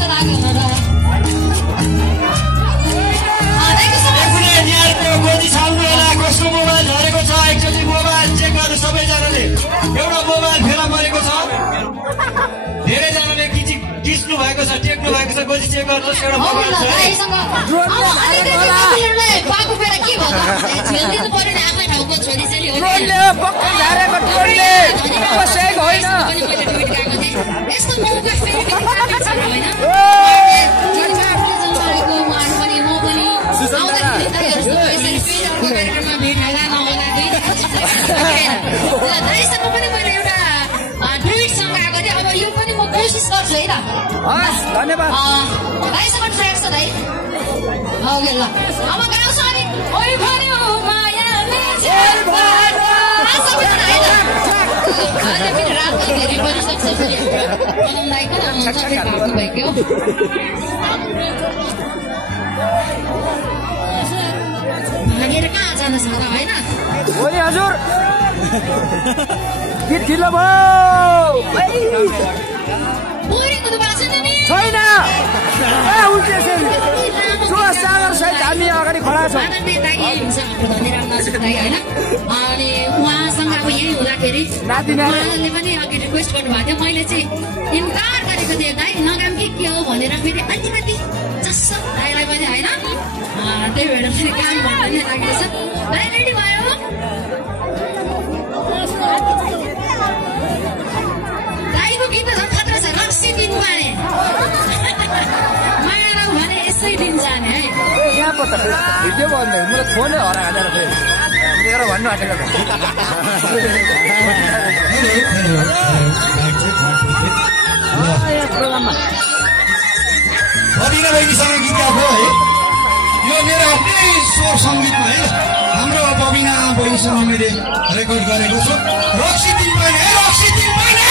कस्तो लाग्यो न र गोजी छाउनु होला कसको मोबाइल झरेको छ एकचोटि मोबाइल चेक गर्नु सबैजनाले एउटा मोबाइल फेला परेको छ धेरैजनाले टिस्नु भएको छ टेक्नु भएको छ गोजी चेक गर्नुहोस् एउटा मोबाइल छ पाको फेर के भयो झेल्दिनु पर्यो नि आफ्नै ठाउँको छोरी चेली हो यस्तो मौका फेरि होइन कार्यक्रममा भेट होला नहोला दाइसँग पनि मैले एउटा ट्विटसँग आएको थिएँ अब यो पनि म कोसिस गर्छु है त धन्यवाद दाइसँग ट्र्याक छ दाइ ओके ल अब गाउँछ अनि ओइ भन्यो मायाले फेरि रात धेरै परिसक्छ बनाउँदा भएको भइक्यो भागेर कहाँ जान सक्छ होइन हजुर गीत ढिलो भयो छैन सागर सहित हामी अगाडि खडा छौँ अनि उहाँसँग अब यही हुँदाखेरि उहाँले पनि अघि रिक्वेस्ट गर्नुभएको थियो मैले चाहिँ इन्कार गरेको थिएँ दाइ नगाम के हो भनेर फेरि अलिकति जसो दाइलाई पनि होइन त्यही भएर फेरि काम भन्नु नै लागेको छ दाइ रेडी भयो दाइको गीत त झन् खतरा छ रक्सी दिन पाने माया भने यसै दिन जाने है यहाँ पो त भिडियो भन्दै मलाई फोनै हराएर मेरो भन्नु आँटेको प्रोग्राममा बबिना बहिनीसँग गीत गाएको है यो मेरो आफ्नै स्वर सङ्गीतमा है हाम्रो बबिना बहिनीसँग मैले रेकर्ड गरेको छु रक्सी दिन पाने है रक्सी दिन पाने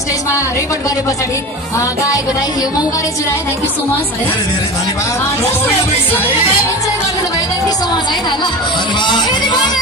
स्टेजमा रेकर्ड गरे पछाडि गाएको दाइ मौका रहेछु Rai thank you so much है धन्यवाद थ्याङ्क यू सो मच है त ल